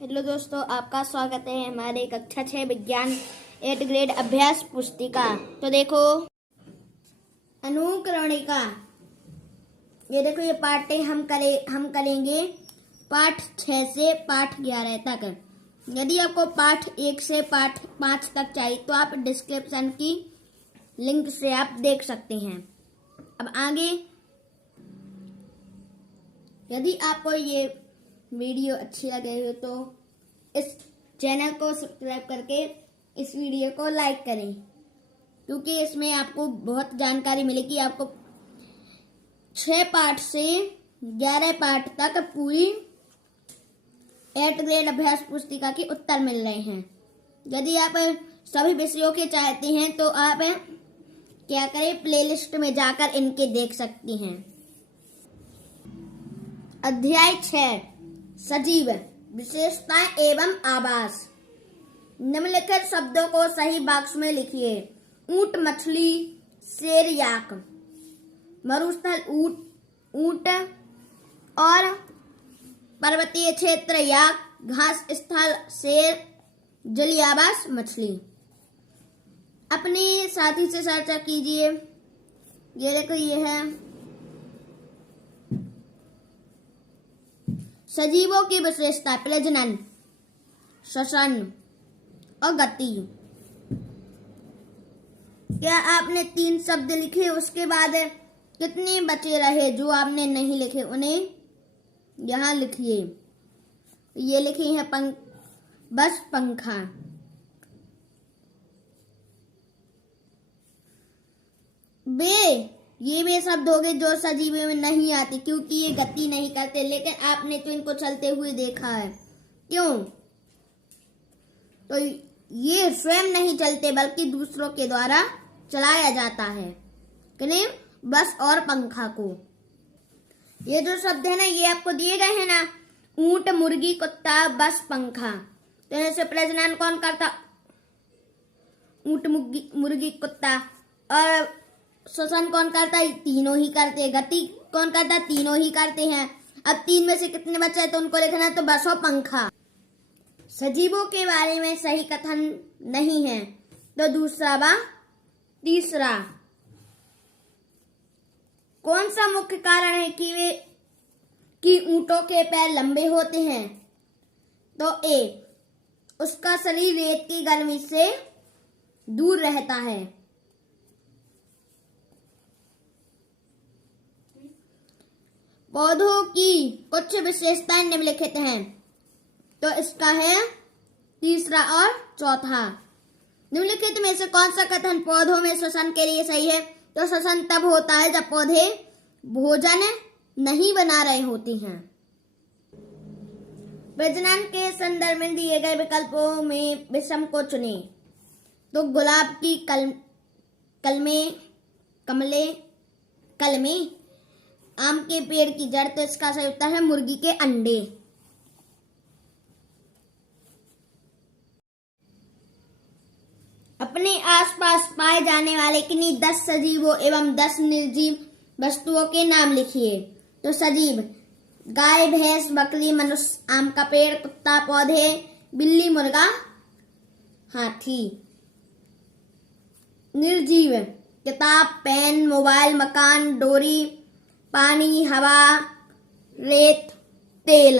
Hello दोस्तों, आपका स्वागत है हमारे कक्षा 6 विज्ञान 8 ग्रेड अभ्यास पुस्तिका। तो देखो, अनुक्रमणिका। ये देखो, ये पाठ्य हम करेंगे पाठ 6 से पाठ 11 तक। यदि आपको पाठ 1 से पाठ 5 तक चाहिए तो आप डिस्क्रिप्शन की लिंक से आप देख सकते हैं। अब आगे, यदि आपको ये वीडियो अच्छी लगे हो तो इस चैनल को सब्सक्राइब करके इस वीडियो को लाइक करें, क्योंकि इसमें आपको बहुत जानकारी मिलेगी। आपको 6 पाठ से 11 पाठ तक पूरी 8 ग्रेड अभ्यास पुस्तिका के उत्तर मिल रहे हैं। यदि आप सभी विषयों के चाहते हैं तो आप क्या करें, प्लेलिस्ट में जाकर इनके देख सकती हैं। अध्याय 6, सजीव, विशेषताएं एवं आवास। निम्नलिखित शब्दों को सही बॉक्स में लिखिए। ऊंट, मछली, शेर, याक। मरुस्थल ऊंट और पर्वतीय क्षेत्र याक, घास स्थल शेर, जलीय आवास मछली। अपने साथी से चर्चा कीजिए। ये देखो, ये है सजीवों की विशेषता: प्रजनन, श्वसन और गति। क्या आपने 3 शब्द लिखे? उसके बाद कितने बचे रहे जो आपने नहीं लिखे, उन्हें यहाँ लिखिए। ये लिखे हैं बस पंखा। ये वे शब्द हो गए जो सजीवों में नहीं आते, क्योंकि ये गति नहीं करते, लेकिन आपने तो इनको चलते हुए देखा है। क्यों? तो ये स्वयं नहीं चलते बल्कि दूसरों के द्वारा चलाया जाता है। किन्हें? बस और पंखा को। ये जो शब्द है ना, ये आपको दिए गए हैं ना, ऊंट, मुर्गी, कुत्ता, बस, पंखा। तो ऐसे प्रजनन कौन करता? ऊंट, मुर्गी, कुत्ता। और श्वसन कौन करता है? तीनों ही करते हैं। गति कौन करता है? तीनों ही करते हैं। अब 3 में से कितने बचे तो उनको लिखना है, तो बस और पंखा। सजीवों के बारे में सही कथन नहीं है, तो दूसरा व तीसरा। कौन सा मुख्य कारण है कि ऊंटों के पैर लंबे होते हैं? तो ए, उसका शरीर रेत की गर्मी से दूर रहता है। पौधों की कुछ विशेषताएं निम्नलिखित हैं, तो इसका है तीसरा और चौथा। निम्नलिखित में से कौन सा कथन पौधों में श्वसन के लिए सही है? तो श्वसन तब होता है जब पौधे भोजन नहीं बना रहे होते हैं। प्रजनन के संदर्भ में दिए गए विकल्पों में विषम को चुने। तो गुलाब की कलमे, आम के पेड़ की जड़, तो इसका सही उत्तर है मुर्गी के अंडे। अपने आसपास पाए जाने वाले किन्हीं 10 सजीवों एवं 10 निर्जीव वस्तुओं के नाम लिखिए। तो सजीव: गाय, भैंस, बकरी, मनुष्य, आम का पेड़, कुत्ता, पौधे, बिल्ली, मुर्गा, हाथी। निर्जीव: किताब, पेन, मोबाइल, मकान, डोरी, पानी, हवा, रेत, तेल।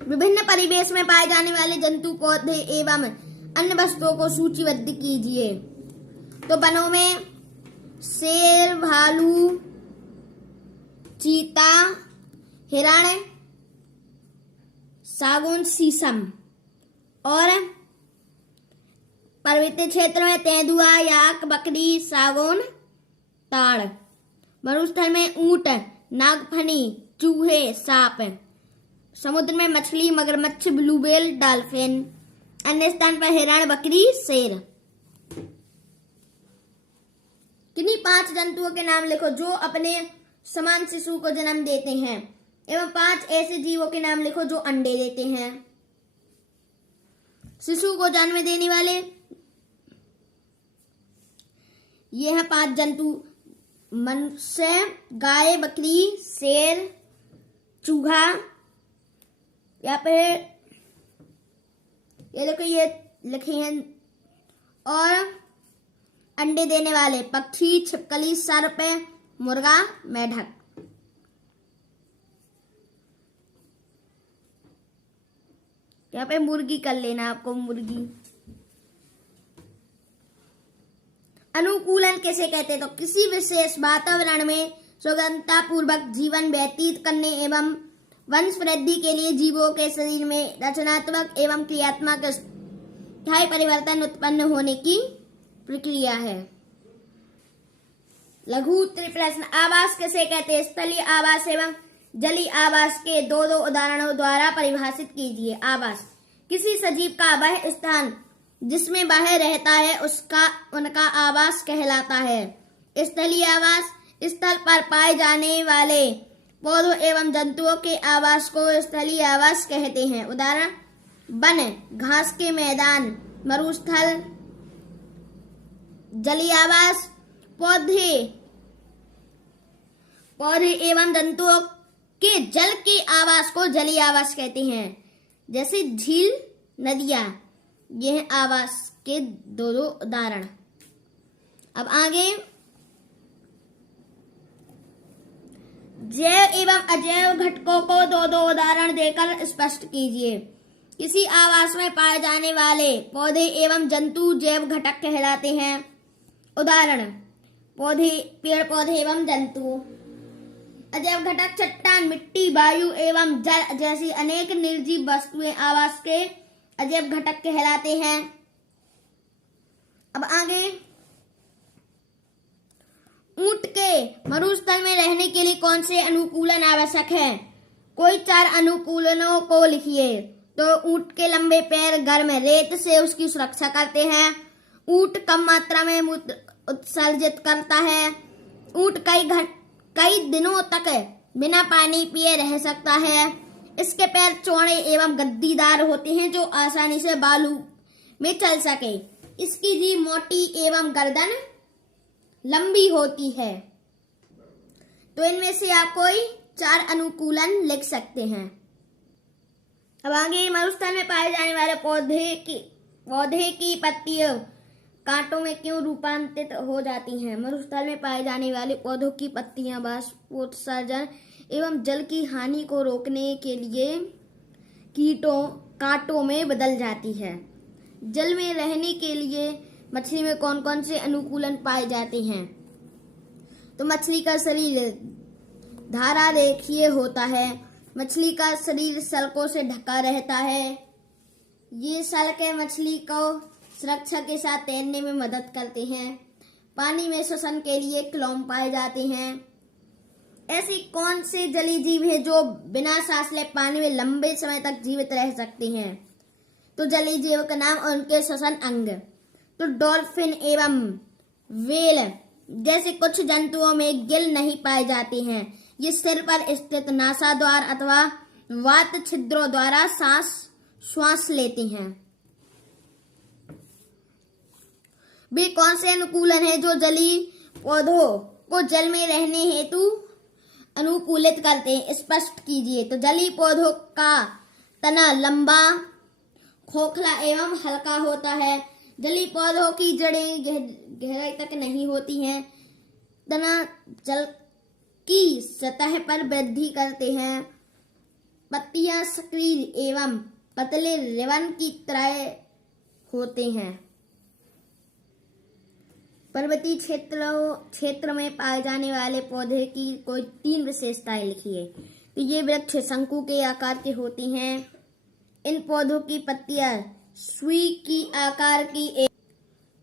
विभिन्न परिवेश में पाए जाने वाले जंतु, पौधे एवं अन्य वस्तुओं को सूचीबद्ध कीजिए। तो वनों में शेर, भालू, चीता, हिरण, सागौन, शीशम। और पर्वतीय क्षेत्र में तेंदुआ, याक, बकरी, सागौन, ताड़। मरुस्थल में ऊंट, नागफनी, चूहे, सांप। समुद्र में मछली, मगरमच्छ, ब्लू व्हेल, डॉल्फिन। अन्य स्थान पर हिरण, बकरी, शेर। किन्हीं 5 जंतुओं के नाम लिखो जो अपने समान शिशु को जन्म देते हैं, एवं 5 ऐसे जीवों के नाम लिखो जो अंडे देते हैं। शिशु को जन्म देने वाले ये हैं 5 जंतु: मनुष्य, गाय, बकरी, शेर, चूहा, यहाँ पे ये देखो ये लिखे हैं, और अंडे देने वाले पक्षी, छिपकली, सर्प, मुर्गा, मेढक। यहाँ पे मुर्गी कर लेना आपको, मुर्गी। अनुकूलन किसे कहते हैं? तो किसी विशेष वातावरण में सुगमता पूर्वक जीवन व्यतीत करने एवं वंश वृद्धि के लिए जीवों के शरीर में रचनात्मक एवं क्रियात्मक स्थायी परिवर्तन उत्पन्न होने की प्रक्रिया है। लघु उत्तरी प्रश्न, आवास किसे कहते हैं? स्थलीय आवास एवं जलीय आवास के दो उदाहरणों द्वारा परिभाषित कीजिए। आवास, किसी सजीव का वह स्थान जिसमें वह रहता है उनका आवास कहलाता है। स्थलीय आवास, स्थल पर पाए जाने वाले पौधों एवं जंतुओं के आवास को स्थलीय आवास कहते हैं। उदाहरण, वन, घास के मैदान, मरुस्थल। जलीय आवास, पौधे एवं जंतुओं के जल के आवास को जलीय आवास कहते हैं, जैसे झील, नदियां। यह आवास के दो उदाहरण। अब आगे, जैव एवं अजैव घटकों को दो उदाहरण देकर स्पष्ट कीजिए। किसी आवास में पाए जाने वाले पौधे एवं जंतु जैव घटक कहलाते हैं। उदाहरण, पौधे, पेड़ पौधे एवं जंतु। अजैव घटक चट्टान, मिट्टी, वायु एवं जल जैसी अनेक निर्जीव वस्तुएं आवास के अजैव घटक कहलाते हैं। अब आगे, ऊंट के मरुस्थल में रहने के लिए कौन से अनुकूलन आवश्यक है? कोई 4 अनुकूलनों को लिखिए। तो ऊंट के लंबे पैर गर्म रेत से उसकी सुरक्षा करते हैं। ऊंट कम मात्रा में मूत्र उत्सर्जित करता है। ऊंट कई दिनों तक बिना पानी पिए रह सकता है। इसके पैर चौड़े एवं गद्दीदार होते हैं जो आसानी से बालू में चल सके। इसकी जीभ मोटी एवं गर्दन लंबी होती है। तो इनमें से आप कोई 4 अनुकूलन लिख सकते हैं। अब आगे, मरुस्थल में पाए जाने वाले पौधे की पत्तियां कांटों में क्यों रूपांतरित हो जाती हैं? मरुस्थल में पाए जाने वाले पौधों की पत्तियां वाष्पोत्सर्जन एवं जल की हानि को रोकने के लिए कांटों में बदल जाती है। जल में रहने के लिए मछली में कौन कौन से अनुकूलन पाए जाते हैं? तो मछली का शरीर धारा रेखीय होता है। मछली का शरीर सल्कों से ढका रहता है। ये सल्कें मछली को सुरक्षा के साथ तैरने में मदद करते हैं। पानी में श्वसन के लिए क्लोम पाए जाते हैं। ऐसी कौन से जलीय जीव है जो बिना सांस ले पानी में लंबे समय तक जीवित रह सकते हैं? तो जलीय जीव का नाम और उनके श्वसन अंग। तो डॉल्फिन एवं व्हेल जैसे कुछ जंतुओं में गिल नहीं पाए जाते हैं। ये सिर पर स्थित नासाद्वार अथवा वात छिद्रों द्वारा श्वास लेते हैं। वे कौन से अनुकूलन है जो जलीय पौधों को जल में रहने हेतु अनुकूलित करते हैं? स्पष्ट कीजिए। तो जलीय पौधों का तना लंबा, खोखला एवं हल्का होता है। जलीय पौधों की जड़ें गहराई तक नहीं होती हैं। तना जल की सतह पर वृद्धि करते हैं। पत्तियां सक्रिय एवं पतले रिबन की तरह होते हैं। पर्वतीय क्षेत्र में पाए जाने वाले पौधे की कोई 3 विशेषताएं लिखिए। तो ये वृक्ष शंकु के आकार के होती हैं। इन पौधों की पत्तियां सुई की आकार की एक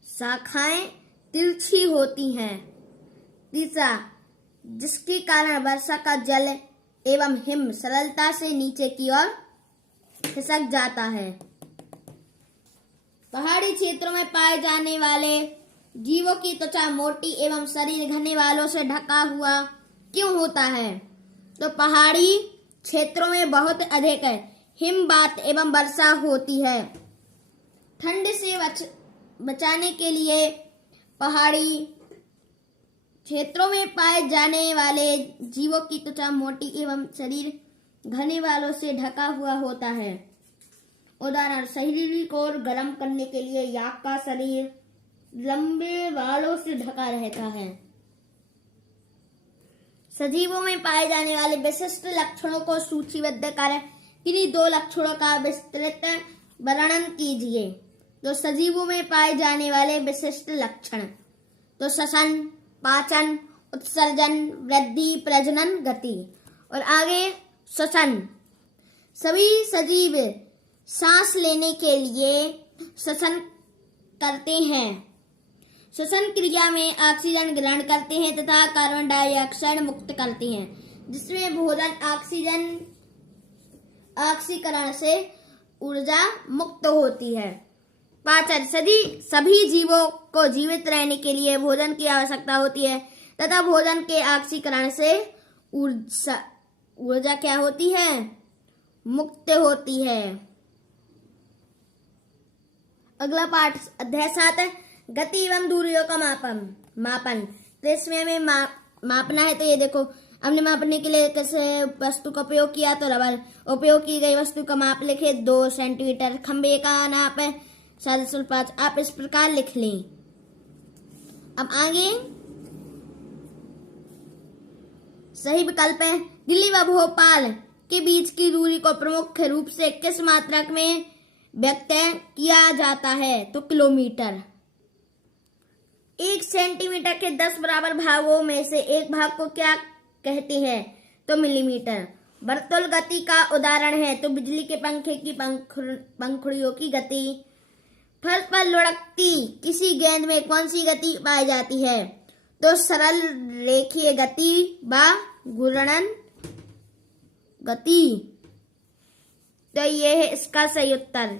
शाखाएं तिरछी होती हैं। तीसरा, जिसके कारण वर्षा का जल एवं हिम सरलता से नीचे की ओर खिसक जाता है। पहाड़ी क्षेत्रों में पाए जाने वाले जीवों की त्वचा मोटी एवं शरीर घने बालों से ढका हुआ क्यों होता है? तो पहाड़ी क्षेत्रों में बहुत अधिक हिमपात एवं वर्षा होती है। ठंड से बचाने के लिए पहाड़ी क्षेत्रों में पाए जाने वाले जीवों की त्वचा मोटी एवं शरीर घने बालों से ढका हुआ होता है। उदाहरण, शारीरिक और गर्म करने के लिए याक का शरीर लंबे बालों से ढका रहता है। सजीवों में पाए जाने वाले विशिष्ट लक्षणों को सूचीबद्ध कर किन्हीं 2 लक्षणों का विस्तृत वर्णन कीजिए। तो सजीवों में पाए जाने वाले विशिष्ट लक्षण, तो श्वसन, पाचन, उत्सर्जन, वृद्धि, प्रजनन, गति। और आगे श्वसन, सभी सजीव सांस लेने के लिए श्वसन करते हैं। श्वसन क्रिया में ऑक्सीजन ग्रहण करते हैं तथा कार्बन डाइऑक्साइड मुक्त करते हैं, जिसमें भोजन ऑक्सीकरण से ऊर्जा मुक्त होती है। पाचन, सभी जीवों को जीवित रहने के लिए भोजन की आवश्यकता होती है तथा भोजन के ऑक्सीकरण से ऊर्जा क्या होती है? मुक्त होती है। अगला पाठ अध्याय 7 है गति एवं दूरियों का मापन। तो इसमें हमें मापना है। तो ये देखो, हमने मापने के लिए कैसे वस्तु का उपयोग किया। तो रबर, उपयोग की गई वस्तु का माप लिखे 2 सेंटीमीटर। खंबे का नाप है 7.5। आप इस प्रकार लिख लें। अब आगे सही विकल्प है। दिल्ली व भोपाल के बीच की दूरी को प्रमुख रूप से किस मात्रक में व्यक्त किया जाता है? तो किलोमीटर। 1 सेंटीमीटर के 10 बराबर भागों में से एक भाग को क्या कहते हैं? तो मिलीमीटर। वर्तुल गति का उदाहरण है। तो बिजली के पंखे की पंखुड़ियों की गति। फर्श पर लुढ़कती किसी गेंद में कौन सी गति पाई जाती है? तो सरल रेखीय गति व घूर्णन गति। तो ये है इसका सही उत्तर,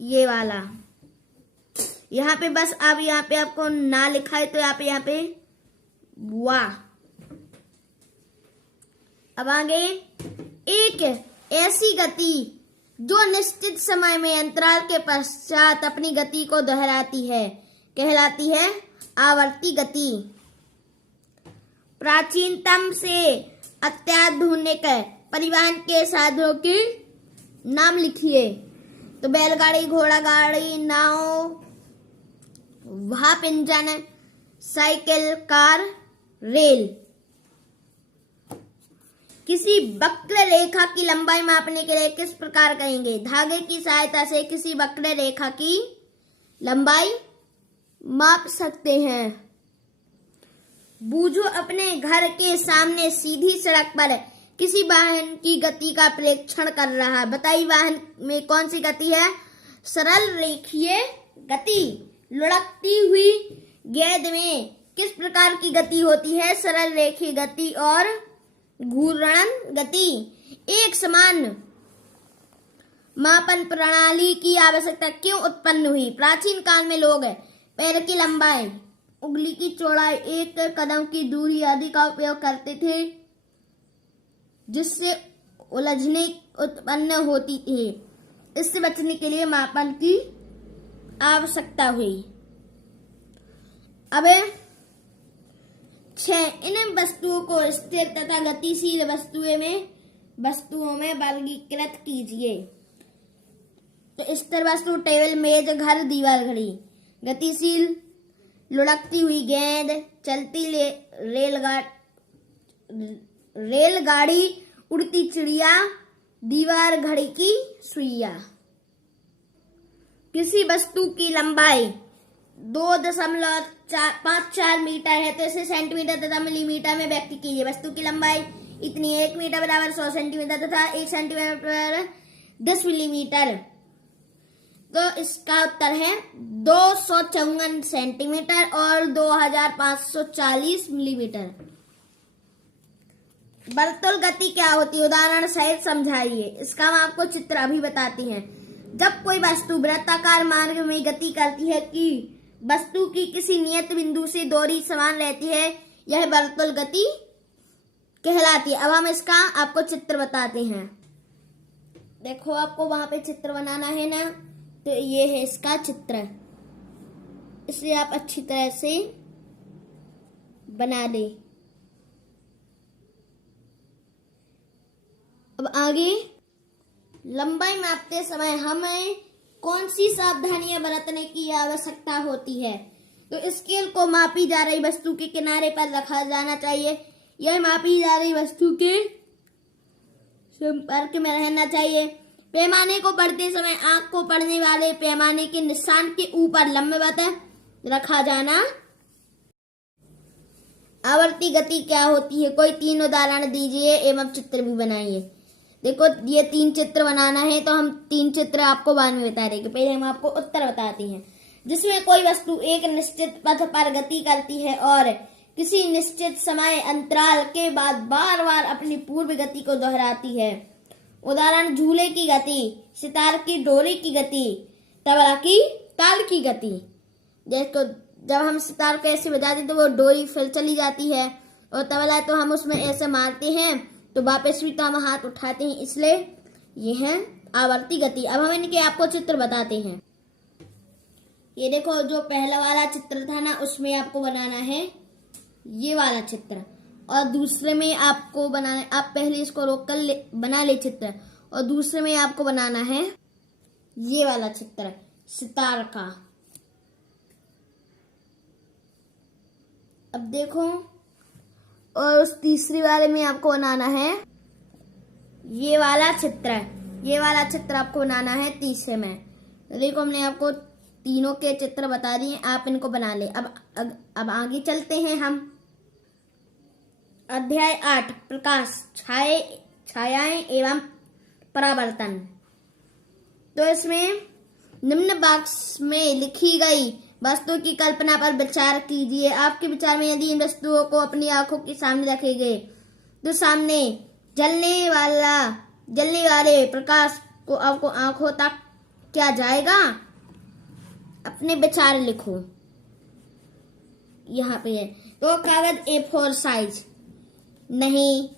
ये वाला। यहाँ पे बस अब यहाँ पे आपको ना लिखा है तो यहाँ पे वाह। अब आगे, एक ऐसी गति जो निश्चित समय में अंतराल के पश्चात अपनी गति को दोहराती है कहलाती है आवर्ती गति। प्राचीनतम से अत्याधुनिक परिवहन के साधनों के नाम लिखिए। तो बैलगाड़ी, घोड़ा गाड़ी, नाव, भाप इंजन, साइकिल, कार, रेल। किसी वक्र रेखा की लंबाई मापने के लिए किस प्रकार कहेंगे? धागे की सहायता से किसी वक्र रेखा की लंबाई माप सकते हैं। बूझो अपने घर के सामने सीधी सड़क पर किसी वाहन की गति का परीक्षण कर रहा है। बताइए वाहन में कौन सी गति है? सरल रेखीय गति। लुढ़कती हुई गेंद में किस प्रकार की गति होती है? सरल रेखीय गति और घूर्णन गति। एक समान मापन प्रणाली की आवश्यकता क्यों उत्पन्न हुई? प्राचीन काल में लोग पैर की लंबाई, उंगली की चौड़ाई, एक कदम की दूरी आदि का उपयोग करते थे, जिससे उलझने उत्पन्न होती थी। इससे बचने के लिए मापन की आवश्यकता हुई। अब 6 इन वस्तुओं को स्थिर तथा गतिशील वस्तुओं में वर्गीकृत कीजिए। तो स्थिर वस्तु टेबल, मेज, घर, दीवार, घड़ी। गतिशील, लुढ़कती हुई गेंद, चलती रेलगाड़ी, उड़ती चिड़िया, दीवार, घड़ी की सुइया। किसी वस्तु की लंबाई 2.54 मीटर है तो इसे सेंटीमीटर तथा मिलीमीटर में व्यक्त कीजिए। वस्तु की लंबाई इतनी 1 मीटर बराबर 100 सेंटीमीटर तथा 1 सेंटीमीटर 10 मिलीमीटर। तो इसका उत्तर है 254 सेंटीमीटर और 2540 मिलीमीटर। वर्तुल गति क्या होती है? उदाहरण सहित समझाइए। इसका हम आपको चित्र अभी बताते हैं। जब कोई वस्तु वृत्ताकार मार्ग में गति करती है कि वस्तु की किसी नियत बिंदु से दूरी समान रहती है, यह वर्तुल गति कहलाती है। अब हम इसका आपको चित्र बताते हैं। देखो, आपको वहां पे चित्र बनाना है ना, तो ये है इसका चित्र। इसे आप अच्छी तरह से बना दें। अब आगे, लंबाई मापते समय हमें कौन सी सावधानियां बरतने की आवश्यकता होती है? तो स्केल को मापी जा रही वस्तु के किनारे पर रखा जाना चाहिए। यह मापी जा रही वस्तु के संपर्क में रहना चाहिए। पैमाने को पढ़ते समय आंख को पढ़ने वाले पैमाने के निशान के ऊपर लंबवत रखा जाना। आवर्ती गति क्या होती है? कोई 3 उदाहरण दीजिए एवं चित्र भी बनाइए। देखो, ये 3 चित्र बनाना है, तो हम 3 चित्र आपको बाद में बता देंगे। पहले हम आपको उत्तर बताते हैं। जिसमें कोई वस्तु एक निश्चित पथ पर गति करती है और किसी निश्चित समय अंतराल के बाद बार बार अपनी पूर्व गति को दोहराती है। उदाहरण, झूले की गति, सितार की डोरी की गति, तबला की ताल की गति। देखो, जब हम सितार को ऐसे बजाते तो वो डोरी फिर चली जाती है, और तबला तो हम उसमें ऐसे मारते हैं तो वापस भी तो हम हाथ उठाते हैं, इसलिए ये है आवर्ती गति। अब हम इनके आपको चित्र बताते हैं। ये देखो, जो पहला वाला चित्र था ना, उसमें आपको बनाना है ये वाला चित्र, और दूसरे में आपको बनाना, आप पहले इसको रोक कर बना ले चित्र, और दूसरे में आपको बनाना है ये वाला चित्र सितार का। अब देखो, और उस तीसरी वाले में आपको बनाना है ये वाला चित्र। ये वाला चित्र आपको बनाना है तीसरे में। तो देखो, हमने आपको तीनों के चित्र बता दिए, आप इनको बना ले। अब आगे चलते हैं हम। अध्याय 8, प्रकाश, छायाएं एवं परावर्तन। तो इसमें निम्न बॉक्स में लिखी गई वस्तु की कल्पना पर विचार कीजिए। आपके विचार में यदि इन वस्तुओं को अपनी आंखों के सामने रखे गए तो सामने जलने वाले प्रकाश को आपको आंखों तक क्या जाएगा? अपने विचार लिखो, यहाँ पे है। तो कागज A4 साइज नहीं,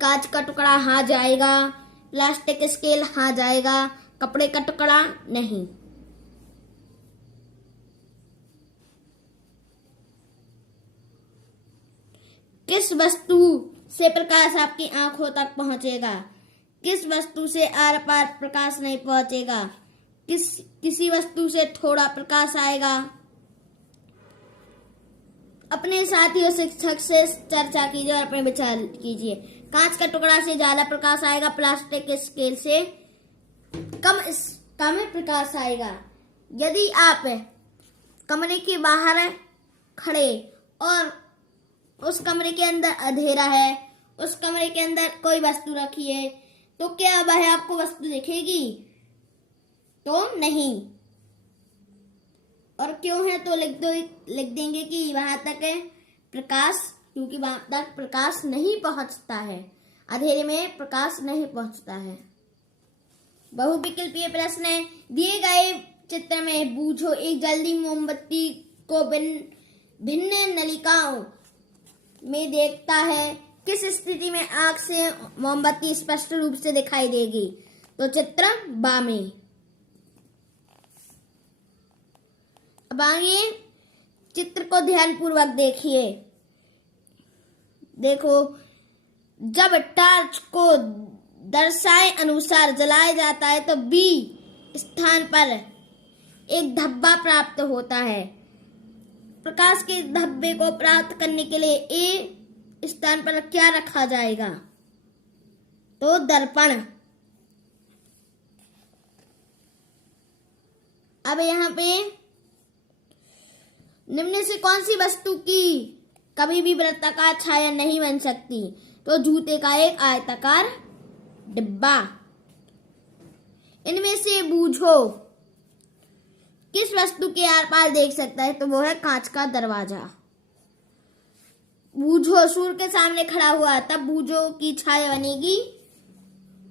कांच का टुकड़ा हाँ जाएगा, प्लास्टिक स्केल हाँ जाएगा, कपड़े का टुकड़ा नहीं। किस वस्तु से प्रकाश आपकी आंखों तक पहुंचेगा? किस वस्तु से आर पार प्रकाश नहीं पहुंचेगा? किसी वस्तु से थोड़ा प्रकाश आएगा? अपने साथी और शिक्षक से चर्चा कीजिए और अपने विचार कीजिए। कांच का टुकड़ा से ज्यादा प्रकाश आएगा, प्लास्टिक स्केल से कम प्रकाश आएगा। यदि आप कमरे के बाहर खड़े और उस कमरे के अंदर अंधेरा है, उस कमरे के अंदर कोई वस्तु रखी है, तो क्या वह आपको वस्तु दिखेगी? तो नहीं। और क्यों है? तो लिख देंगे कि वहां तक प्रकाश, क्योंकि वहां तक प्रकाश नहीं पहुंचता है, अंधेरे में प्रकाश नहीं पहुंचता है। बहुविकल्पीय प्रश्न दिए गए चित्र में बूझो। एक जल्दी मोमबत्ती को भिन्न नलिकाओं में देखता है। किस स्थिति में आंख से मोमबत्ती स्पष्ट रूप से दिखाई देगी? तो चित्र बा में। अब आगे चित्र को ध्यानपूर्वक देखिए। देखो, जब टॉर्च को दर्शाए अनुसार जलाया जाता है तो बी स्थान पर एक धब्बा प्राप्त होता है। प्रकाश के धब्बे को प्राप्त करने के लिए ए स्थान पर क्या रखा जाएगा? तो दर्पण। अब यहाँ पे निम्न से कौन सी वस्तु की कभी भी वृत्ताकार छाया नहीं बन सकती? तो जूते का एक आयताकार डिब्बा। इनमें से बूझो किस वस्तु के आर पार देख सकता है? तो वो है कांच का दरवाजा। बूझो सूर्य के सामने खड़ा हुआ, तब बूझो की छाया बनेगी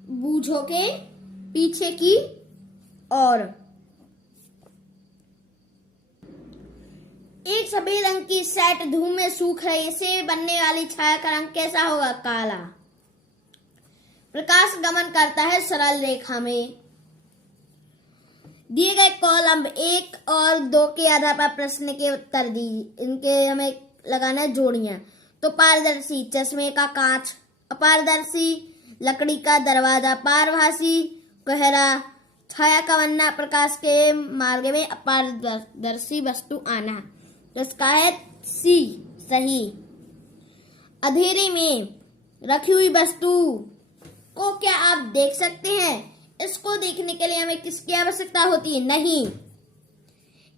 बूझो के पीछे की ओर। एक सफेद रंग की शर्ट धूप में सूख रही से बनने वाली छाया का रंग कैसा होगा? काला। प्रकाश गमन करता है सरल रेखा में। दिए गए कॉलम 1 और 2 के आधार पर प्रश्न के उत्तर दीजिए। इनके हमें लगाना है जोड़ियां। तो पारदर्शी चश्मे का कांच, अपारदर्शी लकड़ी का दरवाजा, पारभासी कोहरा, छाया का बनना, प्रकाश के मार्ग में अपारदर्शी वस्तु आना। तो इसका है सी सही। अंधेरे में रखी हुई वस्तु को क्या आप देख सकते हैं? इसको देखने के लिए हमें किसकी आवश्यकता होती है? नहीं,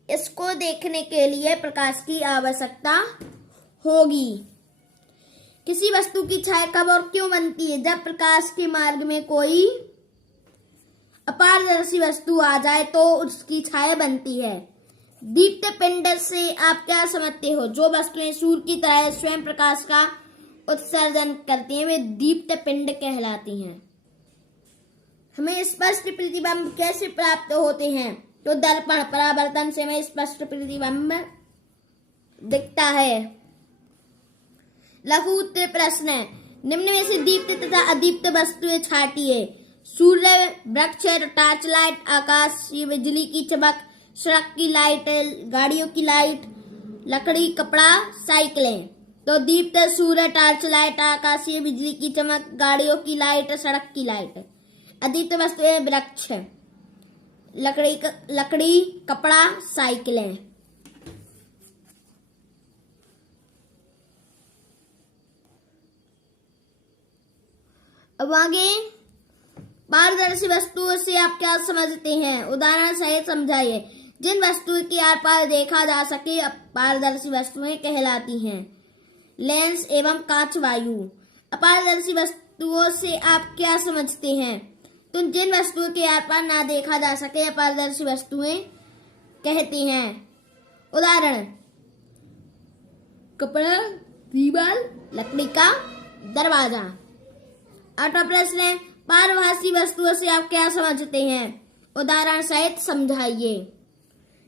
इसको देखने के लिए प्रकाश की आवश्यकता होगी। किसी वस्तु की छाया कब और क्यों बनती है? जब प्रकाश के मार्ग में कोई अपारदर्शी वस्तु आ जाए तो उसकी छाया बनती है। दीप्त पिंड से आप क्या समझते हो? जो वस्तुएं सूर्य की तरह स्वयं प्रकाश का उत्सर्जन करती हैं वे दीप्त पिंड कहलाती हैं। हमें स्पष्ट प्रतिबिंब कैसे प्राप्त होते हैं? तो दर्पण परावर्तन से हमें स्पष्ट प्रतिबिंब दिखता है। लघु उत्तर प्रश्न, निम्न में से दीप्त तथा अदीप्त वस्तुएं छांटिए। सूर्य, वृक्ष, टॉर्च लाइट, आकाशीय बिजली की चमक, सड़क की लाइट, गाड़ियों की लाइट, लकड़ी, कपड़ा, साइकिलें। तो दीप्त सूर्य, टॉर्च लाइट, आकाशीय बिजली की चमक, गाड़ियों की लाइट, सड़क की लाइट। अदीप्त वस्तुएं वृक्ष, लकड़ी, कपड़ा, साइकिलें। अब आगे, पारदर्शी वस्तुओं से आप क्या समझते हैं? उदाहरण सहित समझाइए। जिन वस्तुओं के आर पार देखा जा सके पारदर्शी वस्तुएं कहलाती हैं। लेंस एवं कांच वायु। अपारदर्शी वस्तुओं से आप क्या समझते हैं? तो जिन वस्तुओं के आर पार ना देखा जा सके अपारदर्शी वस्तुएं कहती हैं। उदाहरण, कपड़ा, दीवार, लकड़ी का दरवाजा। आठवां प्रश्न है, पारभासी वस्तुओं से आप क्या समझते हैं? उदाहरण सहित समझाइए।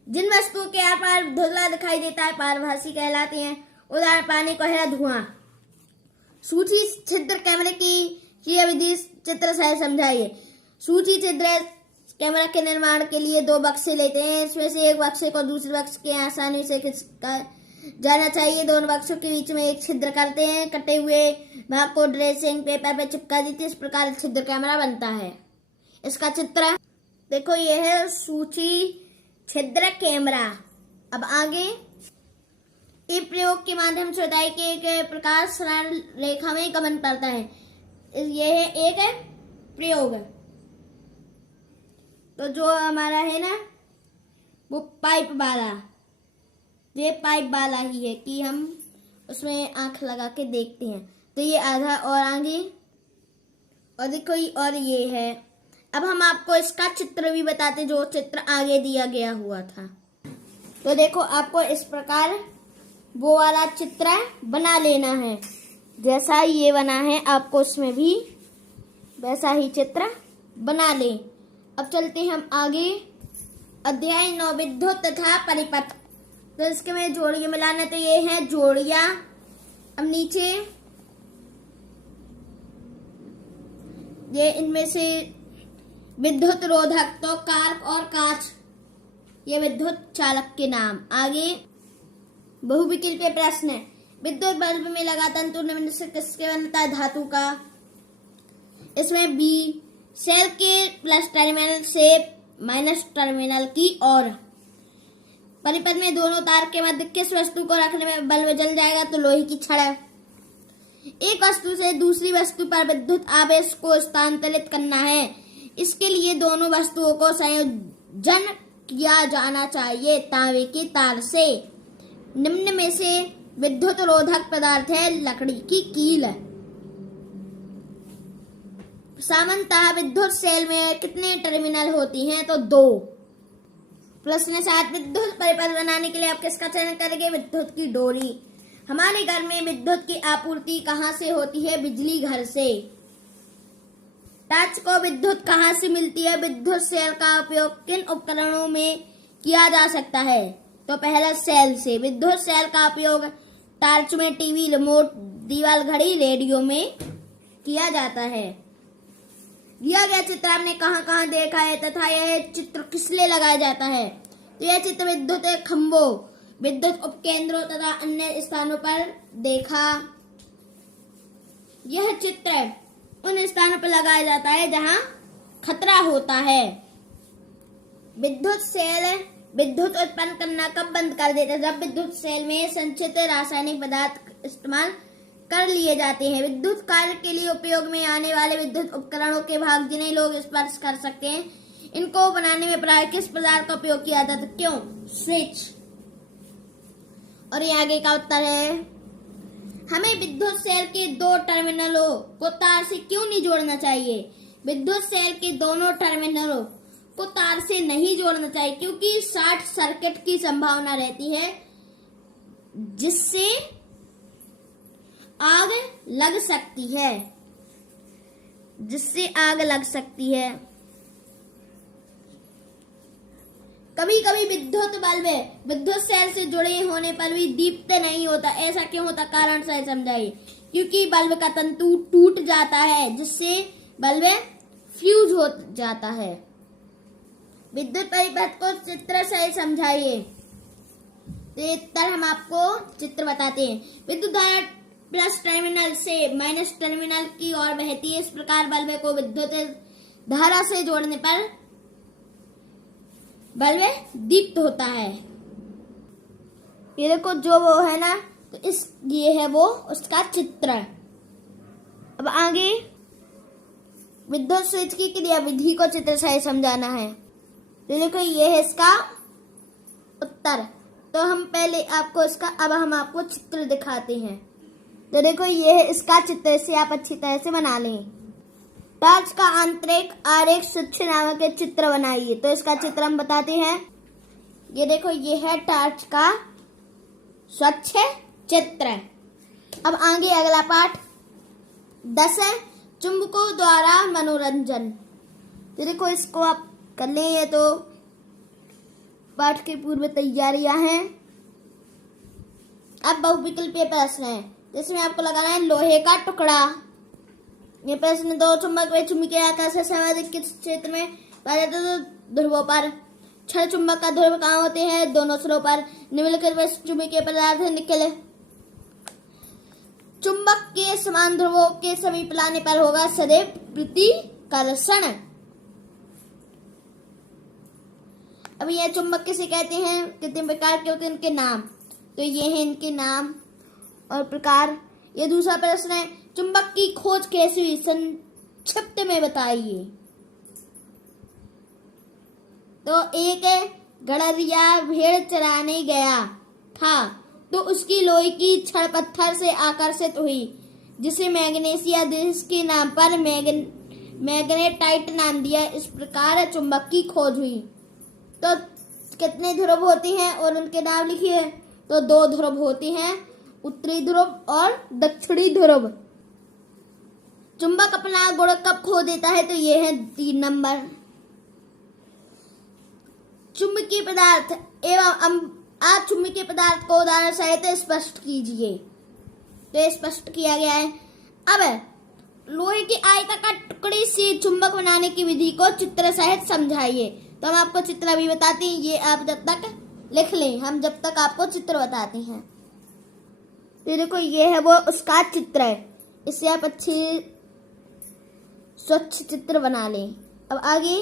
जिन वस्तुओं के आर पार धुंधला दिखाई देता है पारभासी कहलाते हैं। उदाहरण, पानी, कोहरा, धुआं। सूची छिद्र कैमरे की विधि चित्र सहित समझाइए। सूची छिद्र कैमरा के निर्माण के लिए दो बक्से लेते हैं। इसमें से एक बक्से को दूसरे बक्से के आसानी से खिसका जाना चाहिए। दोनों बक्सों के बीच में एक छिद्र करते हैं। कटे हुए भाग को ड्रेसिंग पेपर पर चिपका देते हैं। इस प्रकार छिद्र कैमरा बनता है। इसका चित्र देखो, यह है सूची छिद्र कैमरा। अब आगे, इस प्रयोग के माध्यम से बताइए कि एक प्रकाश सरल रेखा में गमन करता है। यह है एक प्रयोग। तो जो हमारा है ना, वो पाइप वाला, ये पाइप वाला ही है कि हम उसमें आंख लगा के देखते हैं। तो ये आधा और आगे, और देखो और ये है। अब हम आपको इसका चित्र भी बताते, जो चित्र आगे दिया गया हुआ था। तो देखो, आपको इस प्रकार वो वाला चित्र बना लेना है। जैसा ये बना है आपको उसमें भी वैसा ही चित्र बना लें। अब चलते हैं हम आगे। अध्याय 9, विद्युत तथा परिपथ। तो इसके में जोड़ियां मिलाना, तो ये है जोड़ियां। अब नीचे ये इनमें से विद्युत रोधक, तो कार और कांच, ये विद्युत चालक के नाम। आगे बहुविकल्पीय प्रश्न है। विद्युत बल्ब में लगा तंतु निम्न से किसके बनता है? धातु का। इसमें बी, सेल के प्लस टर्मिनल से माइनस टर्मिनल की ओर। परिपथ में दोनों तार के मध्य किस वस्तु को रखने में बल्ब जल जाएगा? तो लोहे की छड़। एक वस्तु से दूसरी वस्तु पर विद्युत आवेश को स्थानांतरित करना है। इसके लिए दोनों वस्तुओं को संयोजन किया जाना चाहिए तांबे के तार से। निम्न में से विद्युत रोधक पदार्थ है लकड़ी की कील। सामान्यतः विद्युत सेल में कितने टर्मिनल होती हैं? तो 2। प्रश्न 7, विद्युत परिपथ बनाने के लिए आप किसका चयन करेंगे? विद्युत की डोरी। हमारे घर में विद्युत की आपूर्ति कहाँ से होती है? बिजली घर से। टॉर्च को विद्युत कहाँ से मिलती है? विद्युत सेल का उपयोग किन उपकरणों में किया जा सकता है? तो पहला सेल से। विद्युत सेल का उपयोग टॉर्च में, टीवी, रिमोट, दीवार घड़ी, रेडियो में किया जाता है। दिया गया चित्र आपने कहाँ कहाँ देखा है तथा यह चित्र किस लिए लगाया जाता है? तो यह चित्र विद्युत खंभों, विद्युत उपकेंद्रों तथा अन्य स्थानों पर देखा। यह चित्र उन स्थानों पर लगाया जाता है जहां खतरा होता है। विद्युत सेल विद्युत उत्पन्न करना कब बंद कर देते हैं? जब विद्युत सेल में संचित रासायनिक पदार्थ इस्तेमाल कर लिए जाते हैं। विद्युत कार्य के लिए उपयोग में आने वाले विद्युत उपकरणों के भाग जिन्हें लोग स्पर्श कर सकते हैं, इनको बनाने में प्राय किस पदार्थ का उपयोग किया जाता है? क्यों? स्विच। और ये आगे का उत्तर है, हमें विद्युत सेल के दो टर्मिनलों को तार से क्यों नहीं जोड़ना चाहिए? विद्युत सेल के दोनों टर्मिनलों को तार से नहीं जोड़ना चाहिए क्योंकि शॉर्ट सर्किट की संभावना रहती है, जिससे आग लग सकती है। कभी कभी विद्युत बल्ब विद्युत सेल से जुड़े होने पर भी दीप्त नहीं होता। ऐसा क्यों होता? कारण सही समझाइए। क्योंकि बल्ब का तंतु टूट जाता है, जिससे बल्ब फ्यूज हो जाता है। विद्युत परिपथ को चित्र से समझाइए। तो उत्तर हम आपको चित्र बताते हैं। विद्युत धारा प्लस टर्मिनल से माइनस टर्मिनल की ओर बहती है। इस प्रकार बल्ब को विद्युत धारा से जोड़ने पर बल्ब दीप्त होता है। ये देखो जो वो है ना, तो ये है वो उसका चित्र। अब आगे विद्युत स्विच की क्रिया विधि को चित्र से समझाना है। तो देखो ये है इसका उत्तर। तो हम पहले आपको अब हम आपको चित्र दिखाते हैं। तो देखो ये है इसका चित्र, इसे आप अच्छी तरह से बना लें। टॉर्च का आंतरिक आरेख स्वच्छ नामक एक चित्र बनाइए। तो इसका चित्र हम बताते हैं। ये देखो ये है टॉर्च का स्वच्छ चित्र। अब आगे अगला पाठ 10 है, चुंबकों द्वारा मनोरंजन। तो देखो इसको आप कर लें। ये तो पाठ की पूर्व तैयारियां हैं। अब बहुविकल्पीय प्रश्न है, जिसमें आपको लगाना है लोहे का टुकड़ा। ये प्रश्न दो चुंबक व चुंबकीय आकाश से सर्वाधिक किस क्षेत्र में पाया जाता है? तो ध्रुवों पर। क्षण चुंबक का ध्रुव कहाँ होते हैं? दोनों सिरों पर। निम्नलिखित चुंबकीय पदार्थ है निकल। चुंबक के समान ध्रुवों के समीप लाने पर होगा सदैव प्रतिकर्षण। अब ये चुंबक किसे कहते हैं? कितने प्रकार के होते हैं इनके नाम? तो ये हैं इनके नाम और प्रकार। ये दूसरा प्रश्न है, चुंबक की खोज कैसे हुई? संक्षिप्त में बताइए। तो एक गड़रिया भेड़ चराने गया था, तो उसकी लोहे की छड़ पत्थर से आकर्षित हुई, जिसे मैग्नेशिया के नाम पर मैग्नेटाइट नाम दिया। इस प्रकार चुंबक की खोज हुई। तो कितने ध्रुव होते हैं और उनके नाम लिखिए। तो 2 ध्रुव होते हैं, उत्तरी ध्रुव और दक्षिणी ध्रुव। चुंबक अपना गुण कब खो देता है? तो ये है 3 नंबर। चुंबकीय पदार्थ एवं अचुंबकीय पदार्थ को उदाहरण सहित स्पष्ट कीजिए। तो स्पष्ट किया गया है। अब लोहे की आयताकार टुकड़े से चुंबक बनाने की विधि को चित्र सहित समझाइए। तो हम आपको चित्र अभी बताते हैं, ये आप जब तक लिख लें, हम जब तक आपको चित्र बताते हैं। तो देखो ये है वो उसका चित्र है, इससे आप अच्छे स्वच्छ चित्र बना लें। अब आगे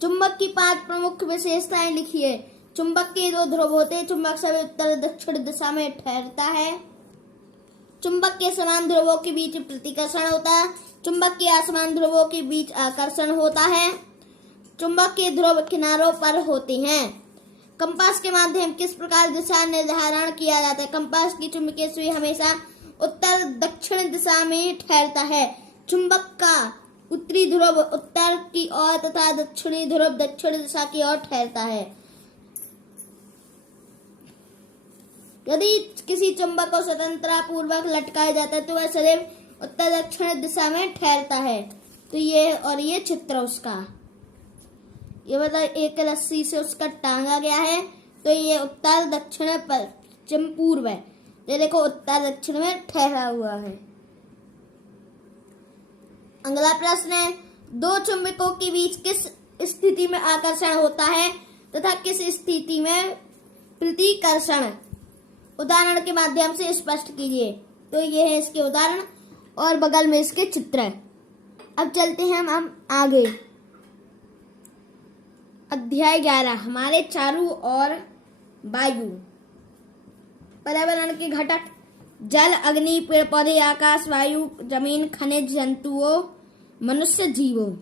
चुंबक की 5 प्रमुख विशेषताएं लिखिए। चुंबक के 2 ध्रुव होते हैं। चुंबक सभी उत्तर दक्षिण दिशा में ठहरता है। चुंबक के समान ध्रुवों के बीच प्रतिकर्षण होता है। चुंबक के असमान ध्रुवों के बीच आकर्षण होता है। चुंबक के ध्रुव किनारों पर होते हैं। कंपास के माध्यम किस प्रकार दिशा निर्धारण किया जाता है? कंपास की चुंबकीय सुई हमेशा उत्तर दक्षिण दिशा में ठहरता है। चुंबक का उत्तरी ध्रुव उत्तर की ओर तथा दक्षिणी ध्रुव दक्षिण दिशा की ओर ठहरता है। यदि किसी चुंबक को स्वतंत्रता पूर्वक लटकाया जाता है तो वह सदैव उत्तर दक्षिण दिशा में ठहरता है। तो ये चित्र उसका, ये मतलब एक रस्सी से उसका टांगा गया है। तो ये उत्तर दक्षिण पश्चिम पूर्व है। ये देखो उत्तर दक्षिण में ठहरा हुआ है। अगला प्रश्न है, 2 चुंबकों के बीच किस स्थिति में आकर्षण होता है तथा किस स्थिति में प्रतिकर्षण? उदाहरण के माध्यम से स्पष्ट कीजिए। तो ये है इसके उदाहरण। और बगल में इसके चित्र है। अब चलते हैं हम आगे। अध्याय 11 हमारे चारों ओर वायु। पर्यावरण के घटक जल, अग्नि, पेड़ पौधे, आकाश, वायु, जमीन, खनिज, जंतुओं, मनुष्य, जीवों।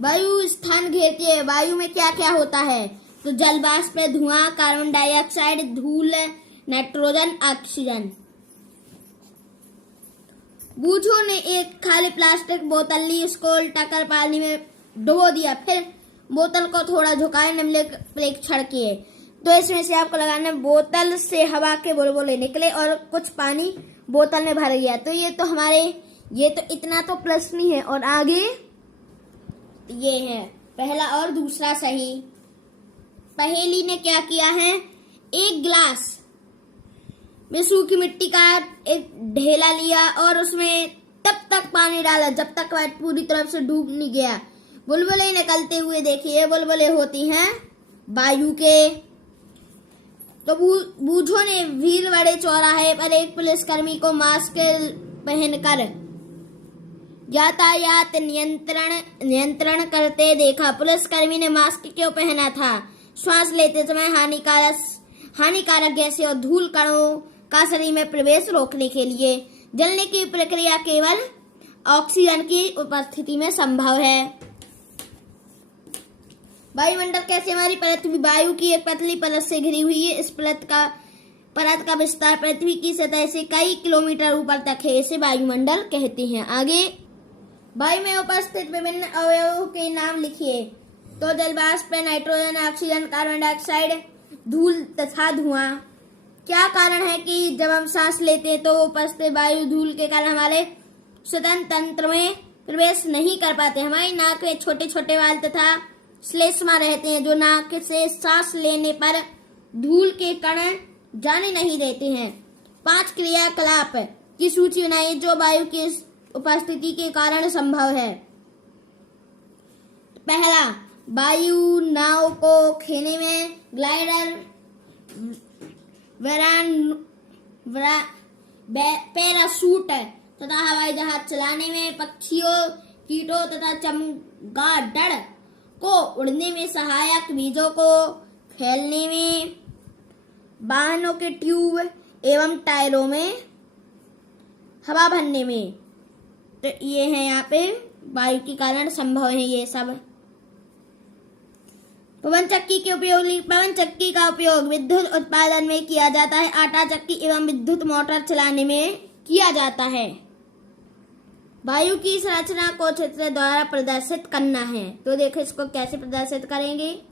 वायु स्थान घेरती है। वायु में क्या क्या होता है? तो जल वाष्प, धुआं, कार्बन डाइऑक्साइड, धूल, नाइट्रोजन, ऑक्सीजन। बूझो ने एक खाली प्लास्टिक बोतल ली, उसको उल्टा कर पानी में डुबो दिया, फिर बोतल को थोड़ा झुकाए, निम्नलिखित परीक्षण किए। तो इसमें से आपको लगाना, बोतल से हवा के बुलबुले निकले और कुछ पानी बोतल में भर गया। तो ये तो इतना तो प्रश्न ही है। और आगे ये है पहला और दूसरा सही। पहेली ने क्या किया है, एक गिलास में सूखी मिट्टी का एक ढेला लिया और उसमें तब तक पानी डाला जब तक वह पूरी तरफ से डूब नहीं गया। बुलबुले निकलते हुए देखिए, बुलबुले होती हैं वायु के। तो बूझो ने भीड़ बड़े चौराहे पर एक पुलिसकर्मी को मास्क पहनकर यातायात नियंत्रण करते देखा। पुलिसकर्मी ने मास्क क्यों पहना था? श्वास लेते समय हानिकारक गैसें और धूल कणों का शरीर में प्रवेश रोकने के लिए। जलने की प्रक्रिया केवल ऑक्सीजन की उपस्थिति में संभव है। वायुमंडल कैसे? हमारी पृथ्वी वायु की एक पतली परत से घिरी हुई है। इस परत का विस्तार पृथ्वी की सतह से कई किलोमीटर ऊपर तक है। इसे वायुमंडल कहते हैं। आगे वायु में उपस्थित विभिन्न अवयवों के नाम लिखिए। तो जल वाष्प, नाइट्रोजन, ऑक्सीजन, कार्बन डाइऑक्साइड, धूल तथा धुआं। क्या कारण है कि जब हम सांस लेते हैं तो उपस्थित वायु धूल के कारण हमारे श्वसन तंत्र में प्रवेश नहीं कर पाते। हमारी नाक में छोटे छोटे वाल तथा श्लेष्मा रहते हैं जो नाक से सांस लेने पर धूल के कण जाने नहीं देते हैं। 5 क्रियाकलाप की सूची बनाइए जो वायु की उपस्थिति के कारण संभव है। पहला, वायु नाव को खेने में, ग्लाइडर, पैराशूट तथा हवाई जहाज चलाने में, पक्षियों, कीटों तथा चमगादड़ को उड़ने में सहायक, बीजों को फैलने में, वाहनों के ट्यूब एवं टायरों में हवा भरने में। तो ये है यहाँ पे वायु के कारण संभव है ये सब। पवन चक्की का उपयोग विद्युत उत्पादन में किया जाता है। आटा चक्की एवं विद्युत मोटर चलाने में किया जाता है। वायु की संरचना को चित्र द्वारा प्रदर्शित करना है। तो देखो इसको कैसे प्रदर्शित करेंगे।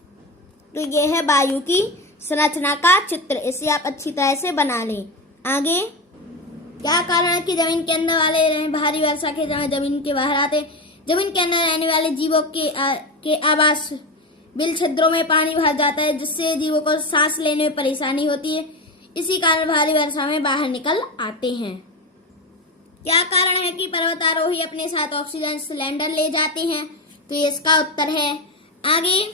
तो ये है वायु की संरचना का चित्र। इसे आप अच्छी तरह से बना लें। आगे क्या कारण है कि जमीन के अंदर वाले भारी वर्षा के समय जमीन के बाहर आते? जमीन के अंदर रहने वाले जीवों के आवास बिल छिद्रों में पानी भर जाता है जिससे जीवों को सांस लेने में परेशानी होती है। इसी कारण भारी वर्षा में बाहर निकल आते हैं। क्या कारण है कि पर्वतारोही अपने साथ ऑक्सीजन सिलेंडर ले जाते हैं? तो ये इसका उत्तर है। आगे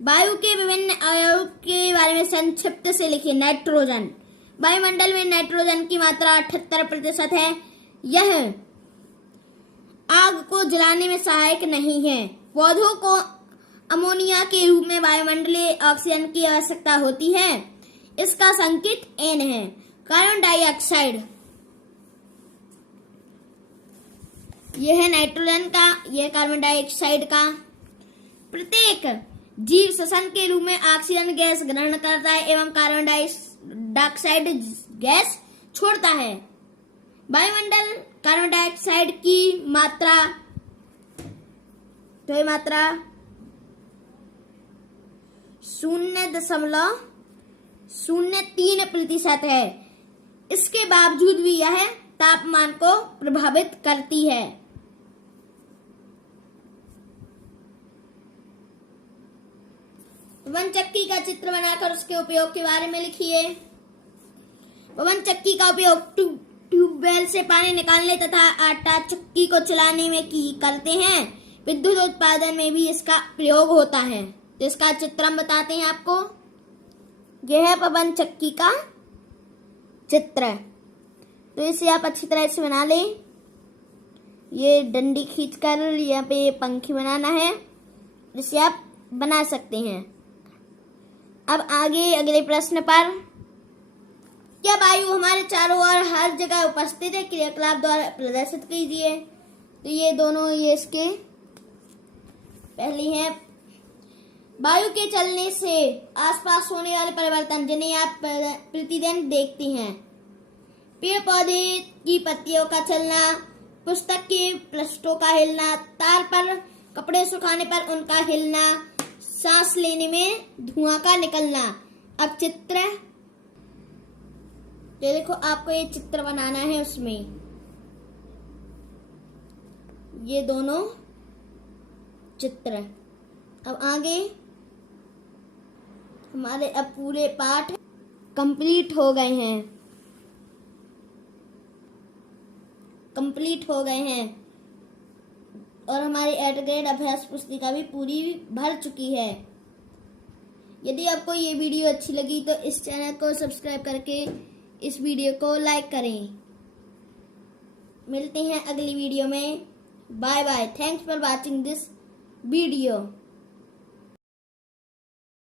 वायु के विभिन्न अवयवों के बारे में संक्षिप्त से लिखिए। नाइट्रोजन। वायुमंडल में नाइट्रोजन की मात्रा 78% है। यह आग को जलाने में सहायक नहीं है। पौधों को अमोनिया के रूप में वायुमंडलीय ऑक्सीजन की आवश्यकता होती है। इसका संकेत N है। कार्बन डाइऑक्साइड, यह है नाइट्रोजन का, यह कार्बन डाइऑक्साइड का। प्रत्येक जीव श्वसन के रूप में ऑक्सीजन गैस ग्रहण करता है एवं कार्बन डाइऑक्साइड गैस छोड़ता है। वायुमंडल कार्बन डाइऑक्साइड की मात्रा, तो ये मात्रा 0.03% है। इसके बावजूद भी यह तापमान को प्रभावित करती है। पवन चक्की का चित्र बनाकर उसके उपयोग के बारे में लिखिए। पवन चक्की का उपयोग ट्यूबवेल से पानी निकालने तथा आटा चक्की को चलाने में करते हैं। विद्युत उत्पादन में भी इसका प्रयोग होता है। तो इसका चित्र हम बताते हैं आपको। यह है पवन चक्की का चित्र। तो इसे आप अच्छी तरह से बना लें। ये डंडी खींचकर यहाँ पे पंखी बनाना है, इसे आप बना सकते हैं। अब आगे अगले प्रश्न पर, क्या वायु हमारे चारों ओर हर जगह उपस्थित है? क्रियाकलाप द्वारा प्रदर्शित कीजिए। तो ये दोनों ये इसके पहली है। वायु के चलने से आसपास होने वाले परिवर्तन जिन्हें आप प्रतिदिन देखती हैं। पेड़ पौधे की पत्तियों का चलना, पुस्तक के पृष्ठों का हिलना, तार पर कपड़े सुखाने पर उनका हिलना, सांस लेने में धुआं का निकलना। अब चित्र, ये देखो आपको ये चित्र बनाना है, उसमें ये दोनों चित्र। अब आगे हमारे अब पूरे पाठ कंप्लीट हो गए हैं और हमारी 8th ग्रेड अभ्यास पुस्तिका भी पूरी भर चुकी है। यदि आपको ये वीडियो अच्छी लगी तो इस चैनल को सब्सक्राइब करके इस वीडियो को लाइक करें। मिलते हैं अगली वीडियो में। Bye bye. Thanks for watching this video.